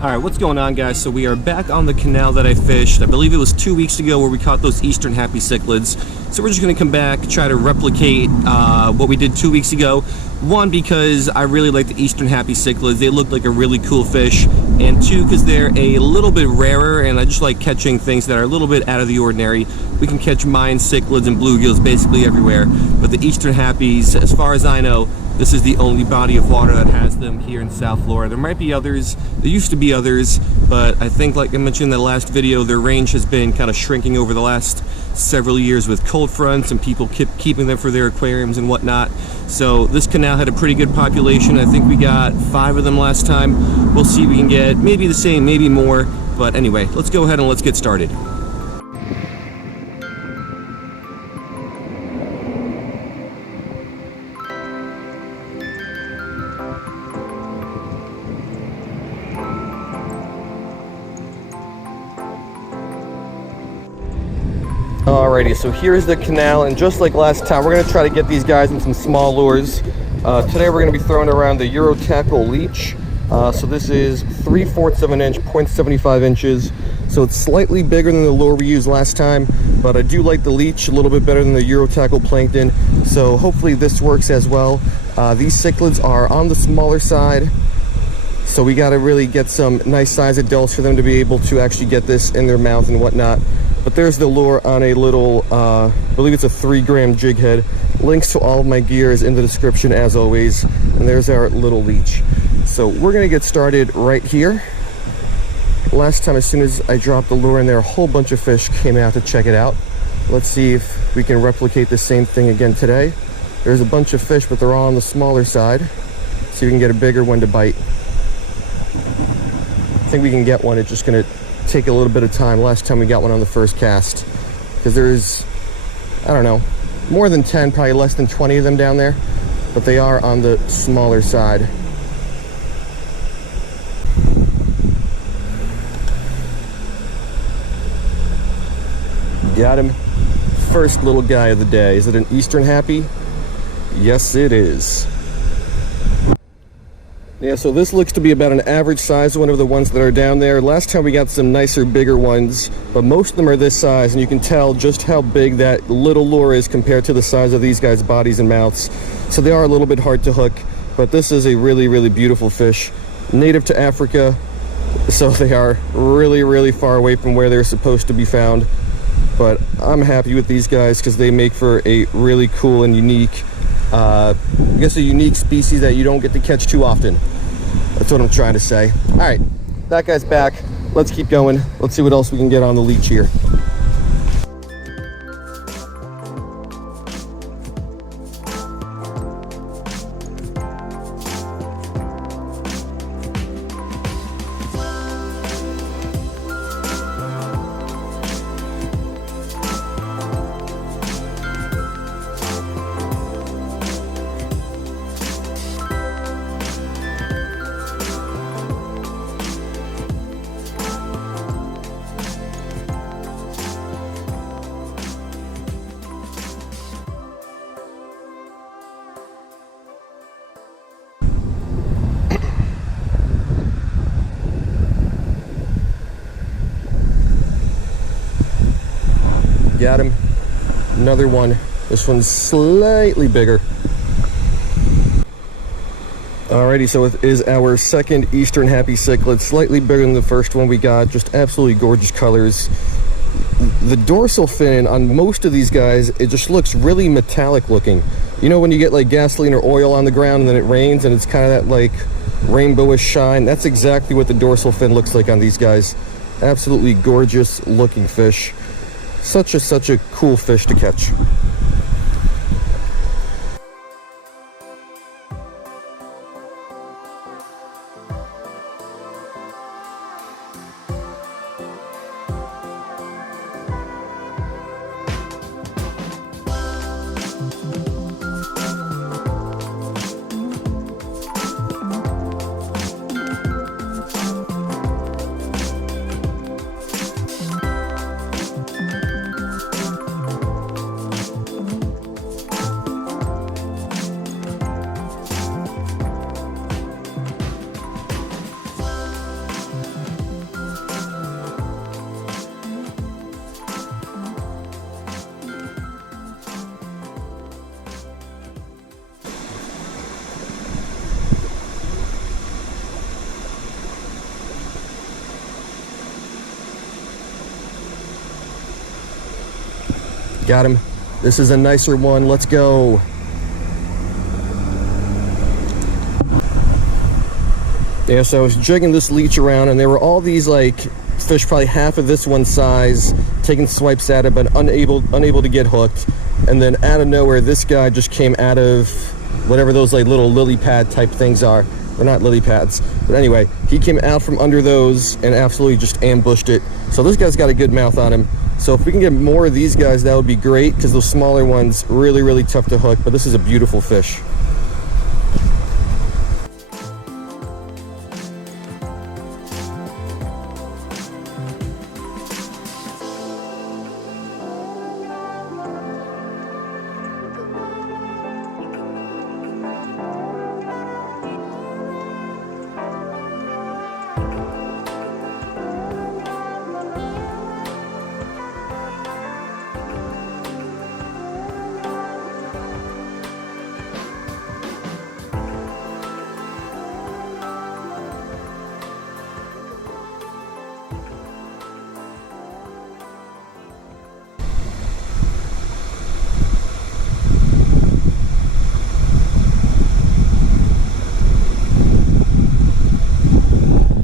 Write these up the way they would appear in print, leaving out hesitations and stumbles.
Alright, what's going on, guys? So we are back on the canal that I fished. I believe it was 2 weeks ago where we caught those eastern happy cichlids. So we're just going to come back, try to replicate what we did 2 weeks ago. One, because I really like the eastern happy cichlids. They look like a really cool fish. And two, because they're a little bit rarer, and I just like catching things that are a little bit out of the ordinary. We can catch mine, cichlids, and bluegills basically everywhere. But the eastern happies, as far as I know, this is the only body of water that has them here in South Florida. There might be others. There used to be others, but I think, like I mentioned in the last video, their range has been kind of shrinking over the last several years with cold fronts and people keeping them for their aquariums and whatnot. So this canal had a pretty good population. I think we got 5 of them last time. We'll see if we can get maybe the same, maybe more. But anyway, let's go ahead and let's get started. Alrighty, so here's the canal, and just like last time, we're going to try to get these guys in some small lures. Today we're going to be throwing around the Euro Tackle leech. So this is 3/4 of an inch, 0.75 inches. So it's slightly bigger than the lure we used last time, but I do like the leech a little bit better than the Euro Tackle plankton. So hopefully this works as well. These cichlids are on the smaller side, so we got to really get some nice size adults for them to be able to actually get this in their mouth and whatnot. But there's the lure on a little, I believe it's a 3-gram jig head. Links to all of my gear is in the description as always. And there's our little leech. So we're gonna get started right here. Last time, as soon as I dropped the lure in there, a whole bunch of fish came out to check it out. Let's see if we can replicate the same thing again today. There's a bunch of fish, but they're all on the smaller side. So you can get a bigger one to bite. I think we can get one. It's just gonna take a little bit of time. Last time we got one on the first cast, because there's, I don't know, more than 10, probably less than 20 of them down there, but they are on the smaller side. Got him. First little guy of the day. Is it an eastern happy? Yes, it is. Yeah, so this looks to be about an average size one of the ones that are down there. Last time we got some nicer, bigger ones, but most of them are this size, and you can tell just how big that little lure is compared to the size of these guys' bodies and mouths. So they are a little bit hard to hook, but this is a really, really beautiful fish. Native to Africa, so they are really, really far away from where they're supposed to be found. But I'm happy with these guys because they make for a really cool and unique, I guess a unique species that you don't get to catch too often. That's what I'm trying to say. All right, that guy's back. Let's keep going. Let's see what else we can get on the leech here. Got him. Another one. This one's slightly bigger. Alrighty, so it is our second eastern happy cichlid. Slightly bigger than the first one we got. Just absolutely gorgeous colors. The dorsal fin on most of these guys, it just looks really metallic looking. You know when you get like gasoline or oil on the ground and then it rains and it's kind of that like rainbowish shine? That's exactly what the dorsal fin looks like on these guys. Absolutely gorgeous looking fish. Such a cool fish to catch. Got him. This is a nicer one. Let's go. Yeah, so I was jigging this leech around, and there were all these like fish, probably half of this one size, taking swipes at it, but unable to get hooked. And then out of nowhere, this guy just came out of whatever those like little lily pad type things are. They're not lily pads, but anyway, he came out from under those and absolutely just ambushed it. So this guy's got a good mouth on him. So if we can get more of these guys, that would be great, because those smaller ones really, really tough to hook. But this is a beautiful fish.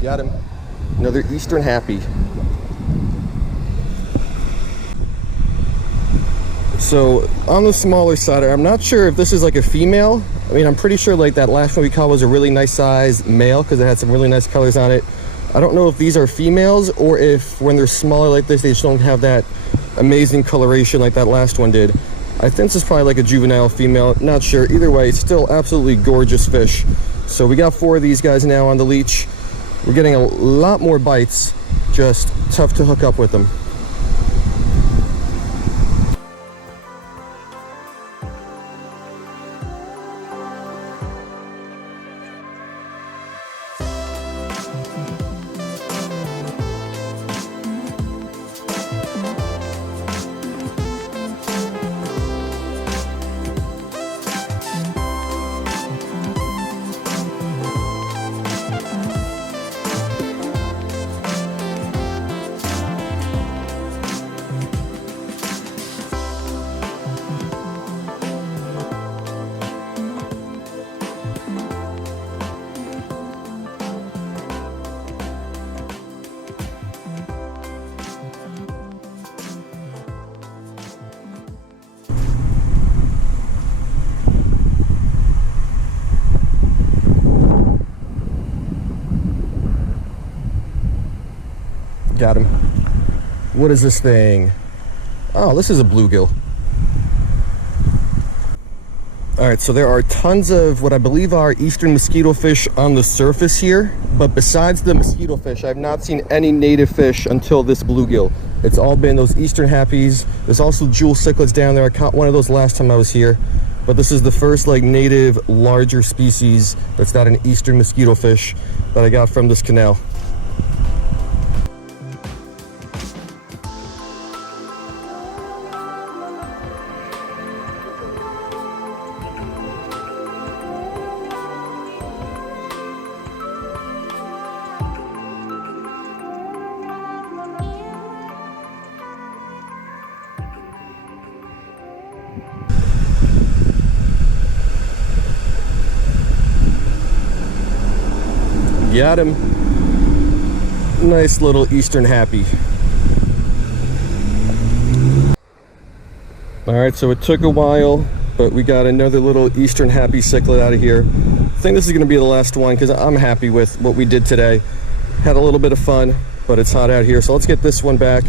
Got him. Another Eastern Happy. So on the smaller side, I'm not sure if this is like a female. I mean, I'm pretty sure like that last one we caught was a really nice size male, because it had some really nice colors on it. I don't know if these are females, or if when they're smaller like this, they just don't have that amazing coloration like that last one did. I think this is probably like a juvenile female, not sure. Either way, still absolutely gorgeous fish. So we got 4 of these guys now on the leech. We're getting a lot more bites, just tough to hook up with them. Got him. What is this thing? Oh, this is a bluegill. All right, so there are tons of what I believe are eastern mosquito fish on the surface here, but besides the mosquito fish, I've not seen any native fish until this bluegill. It's all been those eastern happies. There's also jewel cichlids down there. I caught one of those last time I was here, but this is the first like native larger species that's not an eastern mosquito fish that I got from this canal. Got him. Nice little eastern happy. All right, so it took a while, but we got another little eastern happy cichlid out of here. I think this is going to be the last one, because I'm happy with what we did today. Had a little bit of fun, but it's hot out here, so let's get this one back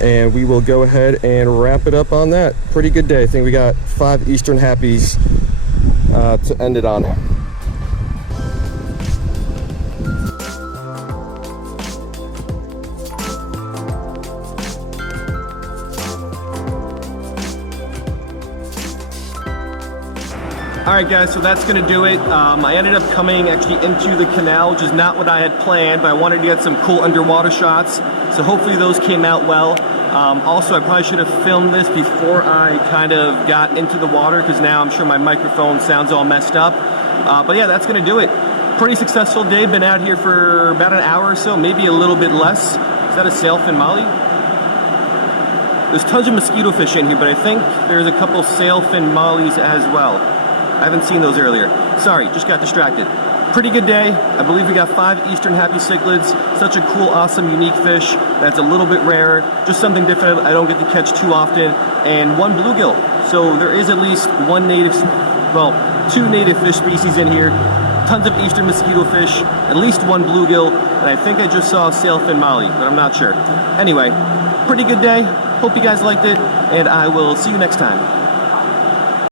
and we will go ahead and wrap it up on that. Pretty good day. I think we got 5 eastern happies to end it on. Alright guys, so that's going to do it. I ended up coming actually into the canal, which is not what I had planned, but I wanted to get some cool underwater shots, so hopefully those came out well. Also, I probably should have filmed this before I kind of got into the water, because now I'm sure my microphone sounds all messed up. But yeah, that's going to do it. Pretty successful day. Been out here for about an hour or so, maybe a little bit less. Is that a sailfin molly? There's tons of mosquito fish in here, but I think there's a couple sailfin mollies as well. I haven't seen those earlier. Sorry, just got distracted. Pretty good day. I believe we got 5 eastern happy cichlids. Such a cool, awesome, unique fish that's a little bit rarer. Just something different I don't get to catch too often. And 1 bluegill. So there is at least 1 native, well, 2 native fish species in here. Tons of eastern mosquito fish, at least 1 bluegill, and I think I just saw a sailfin molly, but I'm not sure. Anyway, pretty good day. Hope you guys liked it, and I will see you next time.